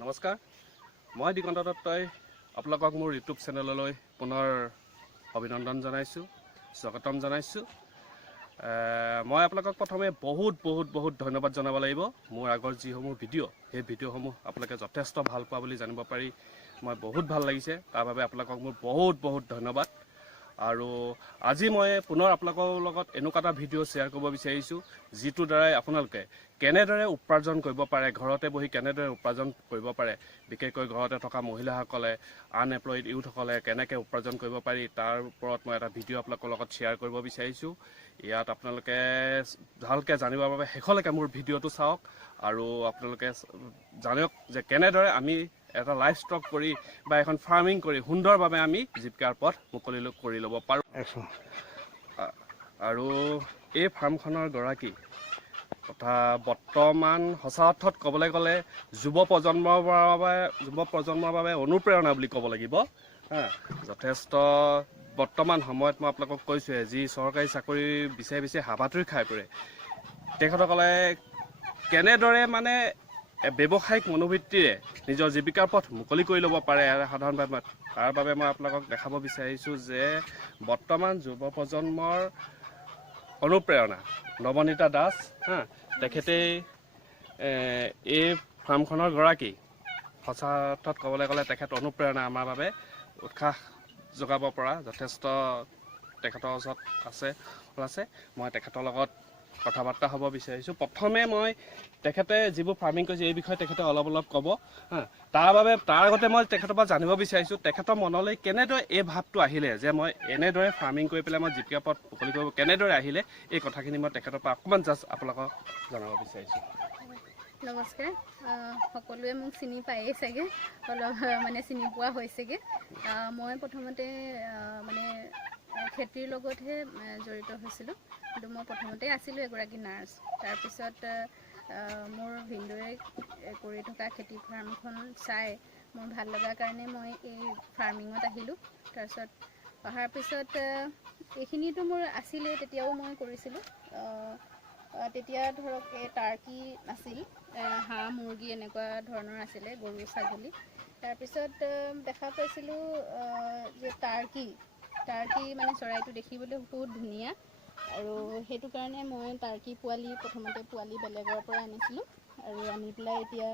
নমস্কাৰ, মই দিগন্ত দত্তই আপোনালোকক মোৰ ইউটিউব চেনেললৈ পুনৰ অভিনন্দন জনাইছোঁ, স্বাগতম জনাইছোঁ। মই আপোনালোকক প্ৰথমে বহুত ধন্যবাদ জনাব লাগিব। মোৰ আগৰ যিসমূহ ভিডিঅ' সেই ভিডিঅ'সমূহ আপোনালোকে যথেষ্ট ভাল পোৱা বুলি জানিব পাৰি মই বহুত ভাল লাগিছে। তাৰ বাবে আপোনালোকক মোৰ বহুত ধন্যবাদ। আৰু আজি মই পুনৰ আপোনালোকৰ লগত এনেকুৱা এটা ভিডিঅ' শ্বেয়াৰ কৰিব বিচাৰিছোঁ, যিটোৰ দ্বাৰাই আপোনালোকে কেনেদৰে উপাৰ্জন কৰিব পাৰে, ঘৰতে বহি কেনেদৰে উপাৰ্জন কৰিব পাৰে, বিশেষকৈ ঘৰতে থকা মহিলাসকলে, আনএমপ্লয়ড ইউথসকলে কেনেকৈ উপাৰ্জন কৰিব পাৰি তাৰ ওপৰত মই এটা ভিডিঅ' আপোনালোকৰ লগত শ্বেয়াৰ কৰিব বিচাৰিছোঁ। ইয়াত আপোনালোকে ভালকৈ জানিবৰ বাবে শেষলৈকে মোৰ ভিডিঅ'টো চাওক আৰু আপোনালোকে জানক যে কেনেদৰে আমি এটা লাইফ ষ্টক কৰি বা এখন ফাৰ্মিং কৰি সুন্দৰভাৱে আমি জীৱিকাৰ পথ মুকলি কৰি ল'ব পাৰোঁ। আৰু এই ফাৰ্মখনৰ গৰাকী তথা বৰ্তমান সঁচা অৰ্থত ক'বলৈ গ'লে যুৱ প্ৰজন্মৰ বাবে অনুপ্ৰেৰণা বুলি ক'ব লাগিব। যথেষ্ট বৰ্তমান সময়ত মই আপোনালোকক কৈছোঁৱে, যি চৰকাৰী চাকৰি বিচাৰি হাবাথুৰি খাই পৰে, তেখেতসকলে কেনেদৰে মানে ব্যৱসায়িক মনোবৃত্তিৰে নিজৰ জীৱিকাৰ পথ মুকলি কৰি ল'ব পাৰে সাধাৰণভাৱে। তাৰ বাবে মই আপোনালোকক দেখাব বিচাৰিছোঁ যে বৰ্তমান যুৱ প্ৰজন্মৰ অনুপ্ৰেৰণা নৱনীতা দাস, তেখেতেই এই ফাৰ্মখনৰ গৰাকী। সঁচা অৰ্থত ক'বলৈ গ'লে তেখেত অনুপ্ৰেৰণা আমাৰ বাবে উৎসাহ যোগাব পৰা যথেষ্ট তেখেতৰ ওচৰত আছে। মই তেখেতৰ লগত কথা বাৰ্তা হ'ব বিচাৰিছোঁ। প্ৰথমে মই তেখেতে যিবোৰ ফাৰ্মিং কৰিছে এই বিষয়ে তেখেতে অলপ ক'ব। তাৰ আগতে মই তেখেতৰ পৰা জানিব বিচাৰিছোঁ তেখেতৰ মনলৈ কেনেদৰে এই ভাৱটো আহিলে যে মই এনেদৰে ফাৰ্মিং কৰি পেলাই মই জীৱিকাৰ পথ মুকলি কৰিব কেনেদৰে আহিলে, এই কথাখিনি মই তেখেতৰ পৰা অকণমান জাষ্ট আপোনালোকক জনাব বিচাৰিছোঁ। নমস্কাৰ, সকলোৱে মোক চিনি পায়েই চাগে, অলপ মানে চিনি পোৱা হৈছেগৈ। মই প্ৰথমতে মানে খেতিৰ লগতহে জড়িত হৈছিলোঁ, কিন্তু মই প্ৰথমতে আছিলোঁ এগৰাকী নাৰ্ছ। তাৰপিছত মোৰ ভিনদেউৱে কৰি থকা খেতি ফাৰ্মখন চাই মোৰ ভাল লগাৰ কাৰণে মই এই ফাৰ্মিঙত আহিলোঁ। তাৰপিছত অহাৰ পিছত এইখিনিতো মোৰ আছিলেই, তেতিয়াও মই কৰিছিলোঁ। তেতিয়া ধৰক এই টাৰ্কি আছিল, হাঁহ মুৰ্গী এনেকুৱা ধৰণৰ আছিলে, গৰু ছাগলী। তাৰপিছত দেখা পাইছিলোঁ যে টাৰ্কি মানে চৰাইটো দেখিবলৈ বহুত ধুনীয়া, আৰু সেইটো কাৰণে মই টাৰ্কি প্ৰথমতে পোৱালি বেলেগৰ পৰা আনিছিলোঁ, আৰু আনি পেলাই এতিয়া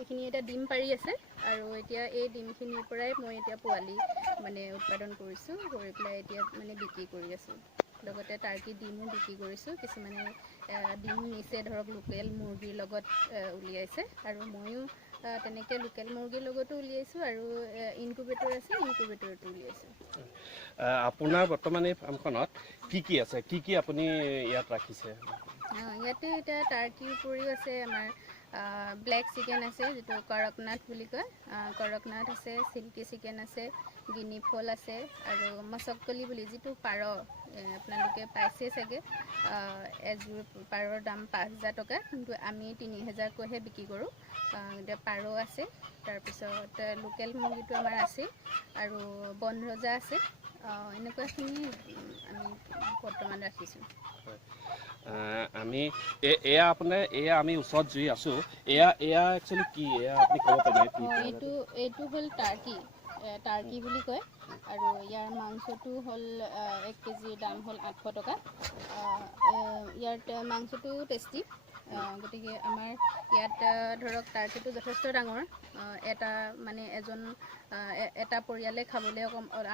এইখিনি এতিয়া ডিম পাৰি আছে, আৰু এতিয়া এই ডিমখিনিৰ পৰাই মই এতিয়া পোৱালি মানে উৎপাদন কৰিছোঁ, কৰি পেলাই এতিয়া মানে বিক্ৰী কৰি আছোঁ। লগতে টাৰ্কি ডিমো বিক্ৰী কৰিছোঁ। কিছুমানে ডিম নিছে ধৰক লোকেল মুৰ্গীৰ লগত উলিয়াইছে, আৰু ময়ো তেনেকৈ লোকেল মুৰ্গীৰ লগতো উলিয়াইছোঁ, আৰু ইনকুবেটৰ আছে, ইনকুবেটৰতো উলিয়াইছোঁ। আপোনাৰ বৰ্তমান এই ফাৰ্মখনত কি আছে, কি আপুনি ইয়াত ৰাখিছে? ইয়াতে এতিয়া টাৰ্কিৰ উপৰিও আছে আমাৰ ব্লেক চিকেন আছে, যিটো কৰকনাথ বুলি কয়, কৰকনাথ আছে, চিল্কি চিকেন আছে, গিনি ফল আছে, আৰু মচকলি বুলি যিটো পাৰ, আপোনালোকে পাইছেই চাগে। এযোৰ পাৰৰ দাম 5,000 টকা, কিন্তু আমি 3,000কৈহে বিক্ৰী কৰোঁ। এতিয়া পাৰ আছে, তাৰপিছত লোকেল মুৰ্গীটো আমাৰ আছে, আৰু বনৰজা আছে। এনেকুৱাখিনি আমি বৰ্তমান ৰাখিছোঁ। আমি এয়া আমি ওচৰত জুই আছোঁ, এয়া একচুৱেলি কি, আপুনি ক'ব পাৰিব? এইটো হ'ল টাৰ্কি বুলি কয়, আৰু ইয়াৰ মাংসটো হ'ল 1 কেজিৰ দাম হ'ল 800 টকা। ইয়াৰ মাংসটো টেষ্টি, গতিকে আমাৰ ইয়াত ধৰক টাৰ্কিটো যথেষ্ট ডাঙৰ। এটা পৰিয়ালে খাবলৈ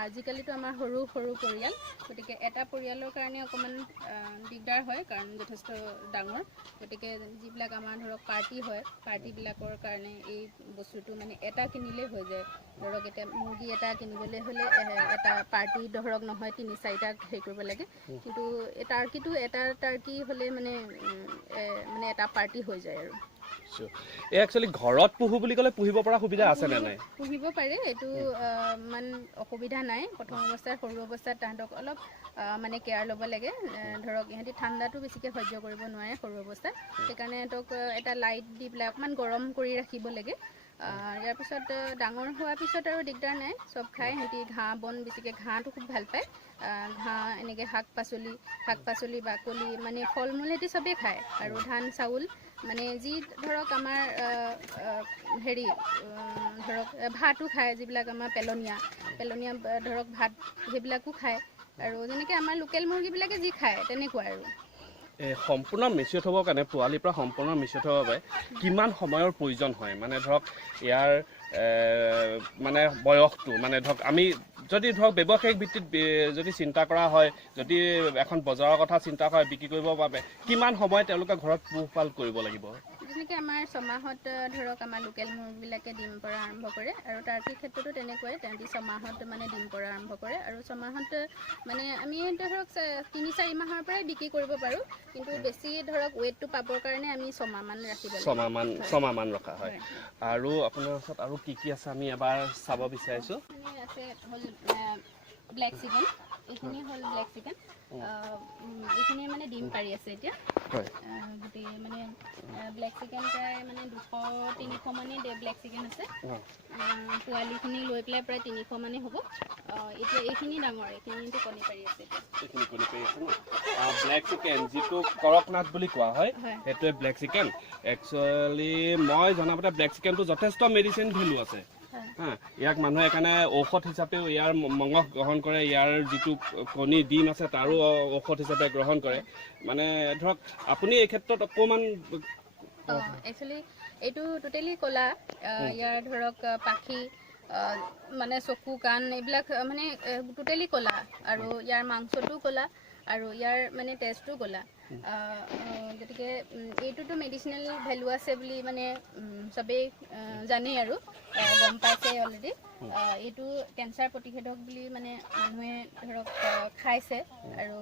আজিকালিতো আমাৰ সৰু পৰিয়াল, গতিকে এটা পৰিয়ালৰ কাৰণে অকণমান দিগদাৰ হয়, কাৰণ যথেষ্ট ডাঙৰ। গতিকে যিবিলাক আমাৰ ধৰক পাৰ্টি হয়, পাৰ্টিবিলাকৰ কাৰণে এই বস্তুটো মানে এটা কিনিলেই হৈ যায়। ধৰক এতিয়া মুৰ্গী এটা কিনিবলৈ হ'লে এটা পাৰ্টি ধৰক নহয় 3-4টা হেৰি কৰিব লাগে, কিন্তু এই টাৰ্কিটো এটা টাৰ্কি হ'লে মানে এটা পাৰ্টি হৈ যায়। আৰু এই একচুৱেলি ঘৰত পুহো বুলি ক'লে পুহিব পৰা সুবিধা আছে নে নাই? পুহিব পাৰে, এইটো ইমান অসুবিধা নাই। প্ৰথম অৱস্থাত, সৰু অৱস্থাত তাহাঁতক অলপ মানে কেয়াৰ ল'ব লাগে। ধৰক ইহঁতি ঠাণ্ডাটো বেছিকৈ সহ্য কৰিব নোৱাৰে সৰু অৱস্থাত, সেইকাৰণে সিহঁতক এটা লাইট দি পেলাই অকণমান গৰম কৰি ৰাখিব লাগে। ইয়াৰ পিছত ডাঙৰ হোৱাৰ পিছত আৰু দিগদাৰ নাই, চব খায় সিহঁতি। ঘাঁহ বন বেছিকৈ ঘাঁহটো খুব ভাল পায়। ঘাঁহ এনেকৈ শাক পাচলি বাকলি মানে ফল মূল সিহঁতি চবেই খায়। আৰু ধান চাউল মানে যি ধৰক আমাৰ ধৰক ভাতো খায়, যিবিলাক আমাৰ পেলনীয়া ধৰক ভাত সেইবিলাকো খায়। আৰু যেনেকৈ আমাৰ লোকেল মুৰ্গীবিলাকে যি খায় তেনেকুৱা আৰু। সম্পূৰ্ণ মিশ্ৰিত হ'বৰ কাৰণে, পোৱালিৰ পৰা সম্পূৰ্ণ মিশ্ৰিত হ'বৰ বাবে কিমান সময়ৰ প্ৰয়োজন হয়? মানে ধৰক ইয়াৰ মানে বয়সটো, মানে ধৰক আমি যদি ধৰক ব্যৱসায়িক ভিত্তিত যদি চিন্তা কৰা হয়, যদি এখন বজাৰৰ কথা চিন্তা কৰা, বিক্ৰী কৰিবৰ বাবে কিমান সময় তেওঁলোকে ঘৰত পোহপাল কৰিব লাগিব? যেনেকৈ আমাৰ ছমাহত ধৰক আমাৰ লোকেল মুৰ্গীবিলাকে ডিম পৰা আৰম্ভ কৰে, আৰু টাৰ্কিৰ ক্ষেত্ৰতো তেনেকুৱাই, তেওঁলোকে ছমাহত মানে ডিম পৰা আৰম্ভ কৰে। আৰু ছমাহত মানে আমি ধৰক ৩-৪ মাহৰ পৰাই বিক্ৰী কৰিব পাৰোঁ, কিন্তু বেছি ধৰক ৱেইটটো পাবৰ কাৰণে আমি ছমাহমান ৰাখিব লাগিব। ছমাহমান ৰখা হয়। আৰু আপোনাৰ ওচৰত আৰু কি কি আছে আমি এবাৰ চাব বিচাৰিছোঁ। আছে হ'ল ব্লেক চিকেন, এইখিনি হ'ল ব্লেক চিকেন। এইখিনি মানে ডিম পাৰি আছে এতিয়া। গোটেই মানে ব্লেক চিকেন প্ৰায় মানে 200-300 মানেই ব্লেক চিকেন আছে। পোৱালিখিনি লৈ পেলাই প্ৰায় 300 মানেই হ'ব। এতিয়া এইখিনি ডাঙৰ, এইখিনিতো কণী পাৰি আছে। এইখিনি কণী পাৰি আছে ন? ব্লেক চিকেন যিটো কৰকনাথ বুলি কোৱা হয়, সেইটোৱে ব্লেক চিকেন। একচুৱেলি মই জনামতে ব্লেক চিকেনটো যথেষ্ট মেডিচিন ভেলু আছে। ইয়াক মানুহে সেইকাৰণে ঔষধ হিচাপেও ইয়াৰ মঙহ গ্ৰহণ কৰে, ইয়াৰ যিটো কণী ডিম আছে তাৰো ঔষধ হিচাপে গ্ৰহণ কৰে। মানে ধৰক আপুনি এই ক্ষেত্ৰত অকণমান একচুৱেলি এইটো টোটেলি ক'লা। ইয়াৰ ধৰক পাখি মানে চকু কাণ এইবিলাক মানে টোটেলি ক'লা, আৰু ইয়াৰ মাংসটো ক'লা, আৰু ইয়াৰ মানে টেষ্টটো ক'লা। গতিকে এইটোতো মেডিচিনেল ভেলু আছে বুলি মানে চবেই জানেই আৰু গম পাইছে অলৰেডি। এইটো কেঞ্চাৰ প্ৰতিষেধক বুলি মানে মানুহে ধৰক খাইছে। আৰু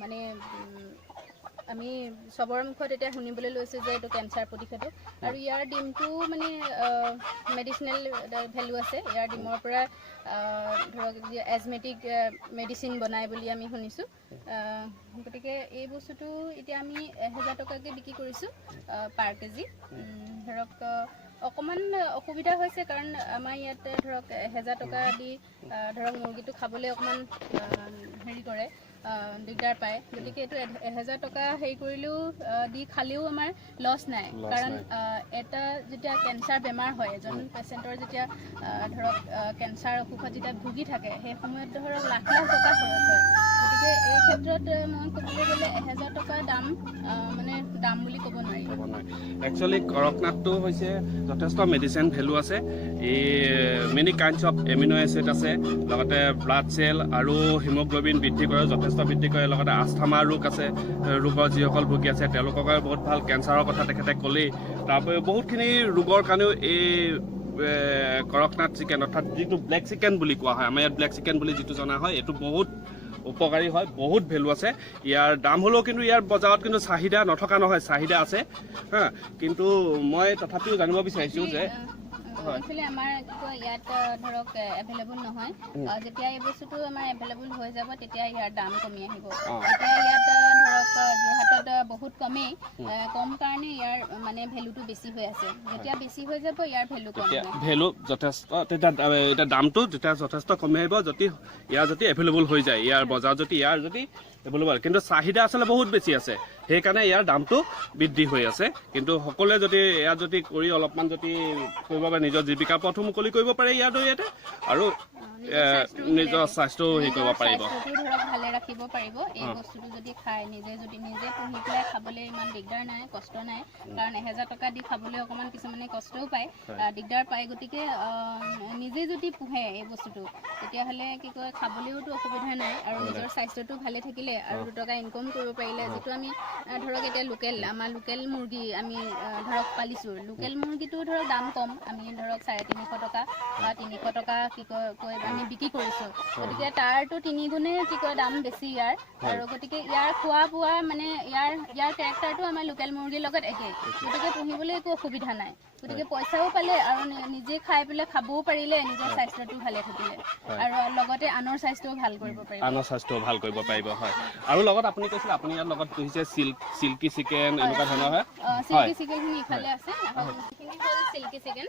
মানে আমি চবৰ মুখত এতিয়া শুনিবলৈ লৈছোঁ যে এইটো কেঞ্চাৰ প্ৰতিষেধক। আৰু ইয়াৰ ডিমটো মানে মেডিচিনেল ভেলু আছে। ইয়াৰ ডিমৰ পৰা ধৰক এজমেটিক মেডিচিন বনাই বুলি আমি শুনিছোঁ। গতিকে এই বস্তুটো এতিয়া আমি 1000 টকাকৈ বিক্ৰী কৰিছোঁ পাৰ কেজি। ধৰক অকণমান অসুবিধা হৈছে, কাৰণ আমাৰ ইয়াতে ধৰক 1000 টকা দি ধৰক মুৰ্গীটো খাবলৈ অকণমান হেৰি কৰে, দিগদাৰ পায়। গতিকে এইটো 1000 টকা হেৰি কৰিলেও দি খালেও আমাৰ লছ নাই, কাৰণ এটা যেতিয়া কেঞ্চাৰ বেমাৰ হয়, এজন পেচেণ্টৰ যেতিয়া ধৰক কেঞ্চাৰ অসুখত যেতিয়া ভুগি থাকে, সেই সময়ত ধৰক লাখ লাখ টকা খৰচ হয়। গতিকে এই ক্ষেত্ৰত মই ক'বলৈ গ'লে 1000 টকাৰ দাম মানে দাম বুলি ক'ব নোৱাৰি। একচুৱেলি কৰকনাথটো হৈছে যথেষ্ট মেডিচিন ভেলু আছে। এই many kinds of amino acid আছে, লগতে ব্লাড চেল আৰু হিমোগ্ল'বিন বৃদ্ধি কৰে, যথেষ্ট বৃদ্ধি কৰে। লগতে আস্থামা ৰোগ আছে, ৰোগৰ যিসকল ভুগি আছে তেওঁলোকৰ কাৰণে বহুত ভাল। কেঞ্চাৰৰ কথা তেখেতে ক'লেই। তাৰোপৰি বহুতখিনি ৰোগৰ কাৰণেও এই কৰকনাথ চিকেন, অৰ্থাৎ যিটো ব্লেক চিকেন বুলি কোৱা হয়, আমাৰ ইয়াত ব্লেক চিকেন বুলি যিটো জনা হয়, এইটো বহুত উপকাৰী হয়, বহুত ভেলু আছে। ইয়াৰ দাম হ'লেও কিন্তু ইয়াৰ বজাৰত কিন্তু চাহিদা নথকা নহয়, চাহিদা আছে। কিন্তু মই তথাপিও জানিব বিচাৰিছোঁ যে একচুৱেলি আমাৰ ইয়াত ধৰক এভেইলেবল নহয়। যেতিয়া এই বস্তুটো আমাৰ এভেইলেবল হৈ যাব, তেতিয়া ইয়াৰ দাম কমি আহিব। এতিয়া ইয়াত ধৰক যোৰহাটত বহুত কমেই, কম কাৰণে ইয়াৰ মানে ভেলুটো বেছি হৈ আছে। যেতিয়া বেছি হৈ যাব, ইয়াৰ ভেলু কম হ'ব। ভেলু যথেষ্ট, তেতিয়া এতিয়া দামটো যেতিয়া যথেষ্ট কমি আহিব, যদি ইয়াৰ যদি এভেইলেবল হৈ যায়, ইয়াৰ বজাৰত যদি ইয়াৰ যদি এভেইলেবল, কিন্তু চাহিদা আচলতে বহুত বেছি আছে, সেইকাৰণে ইয়াৰ দামটো বৃদ্ধি হৈ আছে। কিন্তু সকলোৱে যদি ইয়াত যদি কৰি অলপমান যদি কৰিব পাৰে, নিজৰ জীৱিকা পথো মুকলি কৰিব পাৰে ইয়াৰ জৰিয়তে, আৰু নিজৰ স্বাস্থ্যও হেৰি কৰিব পাৰিব, ধৰক ভালে ৰাখিব পাৰিব। এই বস্তুটো যদি খায়, নিজে পুহি পেলাই খাবলৈ ইমান দিগদাৰ নাই, কষ্ট নাই। কাৰণ 1000 টকা দি খাবলৈ অকণমান কিছুমানে কষ্টও পায়, দিগদাৰ পায়। গতিকে নিজে যদি পোহে এই বস্তুটো, তেতিয়াহ'লে কি কয়, খাবলৈওতো অসুবিধা নাই, আৰু নিজৰ স্বাস্থ্যটো ভালে থাকিলে, আৰু 2 টকা ইনকম কৰিব পাৰিলে। যিটো আমি ধৰক এতিয়া আমাৰ লোকেল মুৰ্গী আমি ধৰক পালিছোঁ, লোকেল মুৰ্গীটো ধৰক দাম কম। আমি ধৰক 350 টকা বা 300 টকা কি কৈ আমি বিক্ৰী কৰিছোঁ গতিকে তাৰতো 3 গুণে কি কয় দাম বেছি ইয়াৰ আৰু গতিকে ইয়াৰ খোৱা বোৱা মানে ইয়াৰ কেৰেক্টাৰটো আমাৰ লোকেল মুৰ্গীৰ লগত একেই গতিকে পুহিবলৈ একো অসুবিধা নাই গতিকে পইচাও পালে আৰু নিজে খাই পেলাই খাবও পাৰিলে নিজৰ স্বাস্থ্যটো ভালে থাকিলে আৰু লগতে আনৰ স্বাস্থ্যও ভাল কৰিব পাৰিব হয় আৰু লগত আপুনি কৈছিল আপুনি ইয়াৰ লগত পুহিছে চিল্কি চিকেন এনেকুৱা ধৰণৰ হয় চিল্কি চিকেনখিনি ইফালে আছে এইখিনি হ'ল চিল্কি চিকেন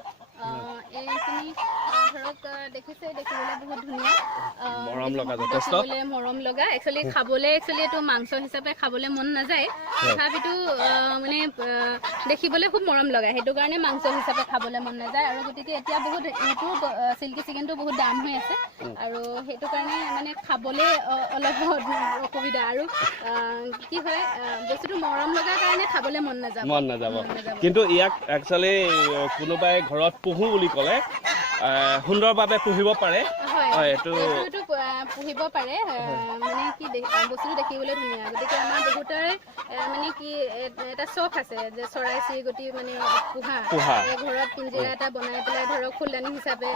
এইখিনি ধৰক দেখিছে দেখিবলৈ বহুত ধুনীয়া মৰম লগা যথেষ্ট মৰম লগা একচুৱেলি খাবলৈ এইটো মাংস হিচাপে খাবলৈ মন নাযায় তথাপিতো মানে দেখিবলৈ খুব মৰম লগা সেইটো কাৰণে মাংস হিচাপে খাবলৈ মন নাযায় আৰু গতিকে এতিয়া বহুত এইটো চিল্কি চিকেনটো বহুত দাম হৈ আছে আৰু সেইটো কাৰণে মানে খাবলৈ অলপ অসুবিধা আৰু কি হয় বস্তুটো মৰম লগাৰ কাৰণে খাবলৈ মন নাযাব কিন্তু ইয়াক একচুৱেলি কোনোবাই ঘৰত পুহো বুলি ক'লে সুন্দৰভাৱে পুহিব পাৰে এইটো পুহিব পাৰে মানে কি বস্তুটো দেখিবলৈ ধুনীয়া গতিকে আমাৰ বহুতৰে মানে কি এটা চখ আছে যে চৰাই চিৰিকটি মানে পোহা ঘৰত পিঞ্জিৰা এটা বনাই পেলাই ধৰক ফুলদানি হিচাপে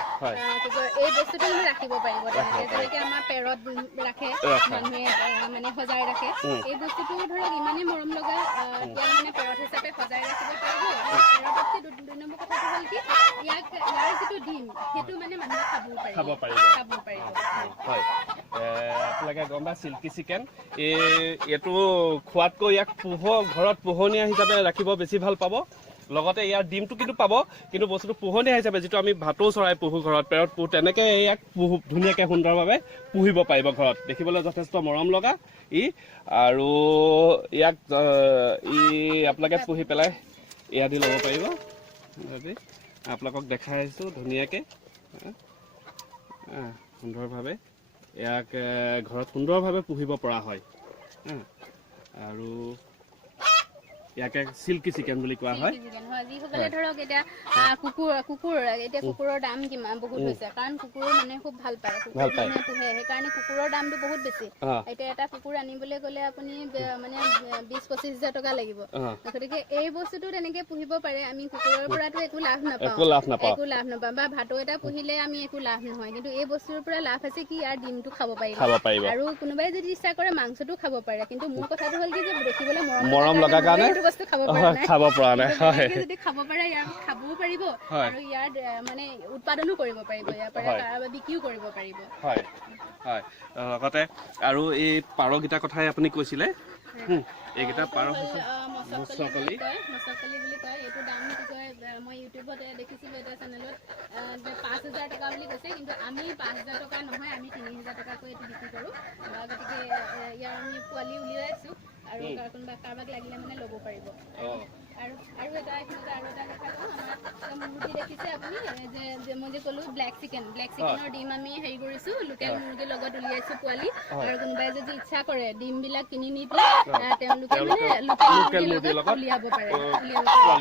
কি কয় এই বস্তুটো মানে ৰাখিব পাৰিব তেনেকে যেনেকে আমাৰ পেৰত ৰাখে মানুহে মানে সজাই ৰাখে এই বস্তুটো ধৰক ইমানেই মৰম লগা ইয়াক মানে পেৰত হিচাপে সজাই ৰাখিব পাৰিব পেৰততকৈ 2 নম্বৰ কথাটো হ'ল কি ইয়াৰ যিটো ডিম সেইটো মানে মানুহে খাব পাৰিব হয় আপোনালোকে গম পায় চিল্কি চিকেন এইটো খোৱাতকৈ ইয়াক ঘৰত পোহনীয়া হিচাপে ৰাখিব বেছি ভাল পাব লগতে ইয়াৰ ডিমটো কিন্তু পাব কিন্তু বস্তুটো পোহনীয়া হিচাপে যিটো আমি ভাটৌ চৰাই পুহো ঘৰত পেৰত পুহো তেনেকৈ ইয়াক ধুনীয়াকৈ সুন্দৰভাৱে পুহিব পাৰিব ঘৰত দেখিবলৈ যথেষ্ট মৰম লগা আৰু ইয়াক আপোনালোকে পুহি পেলাই এয়া দি ল'ব পাৰিব আপোনালোকক দেখাই আহিছোঁ ধুনীয়াকৈ সুন্দৰভাৱে ইয়াক ঘৰত সুন্দৰভাৱে পুহিব পৰা হয় আৰু ইয়াকে চিল্কি চিকেন বুলি কোৱা হয় যিসকলে ধৰক এতিয়া কুকুৰৰ দাম কিমান বহুত হৈছে কাৰণ কুকুৰ মানুহে খুব ভাল পায় পোহে সেইকাৰণে কুকুৰৰ দামটো বহুত বেছি এতিয়া এটা কুকুৰ আনিবলৈ গ'লে আপুনি মানে 20-25 হাজাৰ টকা লাগিব গতিকে এই বস্তুটো তেনেকে পুহিব পাৰে আমি কুকুৰৰ পৰাটো একো লাভ নাপাওঁ বা ভাটৌ এটা পুহিলে আমি একো লাভ নহয় কিন্তু এই বস্তুৰ পৰা লাভ আছে কি ইয়াৰ ডিমটো খাব পাৰিব আৰু কোনোবাই যদি ইচ্ছা কৰে মাংসটো খাব পাৰে কিন্তু মোৰ কথাটো হ'ল কি যে দেখিবলৈ মৰম লগা কাৰণে বস্তু খাব পৰা নাই যদি খাব পাৰে ইয়াৰ খাবও পাৰিব আৰু ইয়াৰ মানে উৎপাদনো কৰিব পাৰিব ইয়াৰ পৰা বিক্ৰীও কৰিব পাৰিব লগতে আৰু এই পাৰকেইটাৰ কথাই আপুনি কৈছিলে এইকেইটা পাৰ হৈছে মচকলি বুলি কয় এইটো দাম কি কয় মই ইউটিউবত দেখিছিলোঁ এটা চেনেলত 5,000 টকা বুলি কৈছে কিন্তু আমি 5,000 টকা নহয় আমি 3,000 টকাকৈ এইটো বিক্ৰী কৰোঁ গতিকে ইয়াৰ আমি পোৱালি উলিয়াইছোঁ আৰু কাৰোবাক লাগিলে মানে ল'ব পাৰিব আৰু এটা কথা কওঁ আমাৰ মুৰ্গী দেখিছে আপুনি যে মই যে ক'লোঁ ব্লেক চিকেনৰ ডিম আমি হেৰি কৰিছোঁ লোকেল মুৰ্গীৰ লগত উলিয়াইছোঁ পোৱালি আৰু কোনোবাই যদি ইচ্ছা কৰে ডিমবিলাক কিনি নি পেলাই তেওঁলোকে মানে লোকেল মুৰ্গীৰ লগত উলিয়াব পাৰে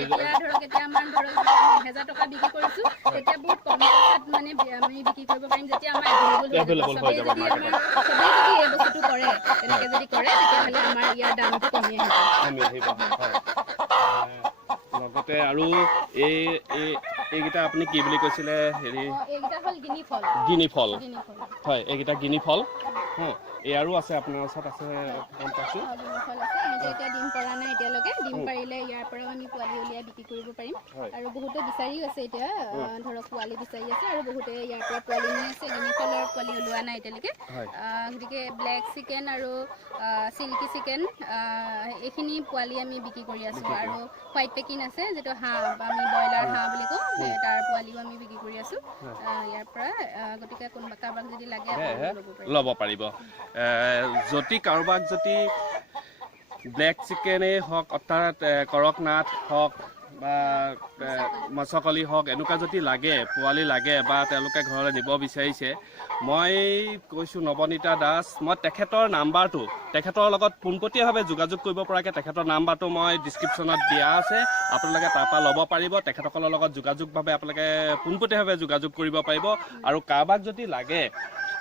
এতিয়া ধৰক এতিয়া আমাৰ ধৰক 1,000 টকা বিক্ৰী কৰিছোঁ তেতিয়া বহুত কম টকাত মানে আমি বিক্ৰী কৰিব পাৰিম যেতিয়া আমাৰ এভেইলেবল হৈ যাব চবেই যদি এই বস্তুটো কৰে তেনেকৈ যদি কৰে তেতিয়াহ'লে আমাৰ ইয়াৰ দামটো কমি আহিব লগতে আৰু এইকেইটা আপুনি কি বুলি কৈছিলে হেৰি এইকেইটা হ'ল গিনি ফল হয় এইকেইটা গিনি ফল এই আৰু আছে আপোনাৰ ওচৰত আছে গম পাইছোঁ এতিয়া ডিম পৰা নাই এতিয়ালৈকে ডিম পাৰিলে ইয়াৰ পৰাও আমি পোৱালি উলিয়াই বিক্ৰী কৰিব পাৰিম আৰু বহুতে বিচাৰিও আছে এতিয়া ধৰক পোৱালি বিচাৰি আছে আৰু বহুতে ইয়াৰ পৰা পোৱালি নি আছে গিনি ফলৰ পোৱালি ওলোৱা নাই এতিয়ালৈকে গতিকে ব্লেক চিকেন আৰু চিল্কি চিকেন এইখিনি পোৱালি আমি বিক্ৰী কৰি আছোঁ আৰু হোৱাইট পেকিং আছে যিটো হাঁহ আমি ব্ৰইলাৰ হাঁহ বুলি কওঁ তাৰ পোৱালিও আমি বিক্ৰী কৰি আছোঁ ইয়াৰ পৰা গতিকে কাৰোবাক যদি লাগে ল'ব পাৰিব যদি কাৰোবাক যদি ব্লেক চিকেনেই হওক অৰ্থাৎ কৰকনাথ হওক বা মচকলি হওক এনেকুৱা যদি লাগে পোৱালি লাগে বা তেওঁলোকে ঘৰলৈ নিব বিচাৰিছে মই কৈছোঁ নৱনীতা দাস মই তেখেতৰ লগত পোনপটীয়াভাৱে যোগাযোগ কৰিব পৰাকৈ তেখেতৰ নাম্বাৰটো মই ডিছক্ৰিপশ্যনত দিয়া আছে আপোনালোকে তাৰপৰা ল'ব পাৰিব তেখেতসকলৰ লগত যোগাযোগভাৱে আপোনালোকে পোনপটীয়াভাৱে যোগাযোগ কৰিব পাৰিব আৰু কাৰোবাক যদি লাগে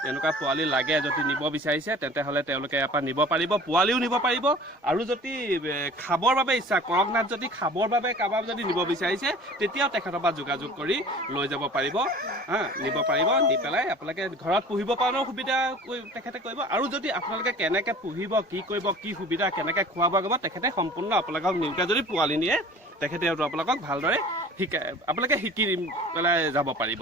এনেকুৱা পোৱালি লাগে যদি নিব বিচাৰিছে তেন্তে হ'লে তেওঁলোকে ইয়াৰ পৰা নিব পাৰিব, পোৱালিও নিব পাৰিব। আৰু যদি খাবৰ বাবে ইচ্ছা কৰকনাথ যদি খাবৰ বাবে কাৰোবাক যদি নিব বিচাৰিছে তেতিয়াও তেখেতৰ পৰা যোগাযোগ কৰি লৈ যাব পাৰিব, নিব পাৰিব। নি পেলাই আপোনালোকে ঘৰত পুহিব পৰাৰো সুবিধা তেখেতে কৰিব। আৰু যদি আপোনালোকে কেনেকৈ পুহিব, কি কৰিব, কি সুবিধা, কেনেকৈ খোৱা বোৱা কৰিব, তেখেতে সম্পূৰ্ণ আপোনালোকক নিওঁতে যদি পোৱালি নিয়ে তেখেতে আপোনালোকক ভালদৰে আপোনালোকে শিকি পেলাই যাব পাৰিব।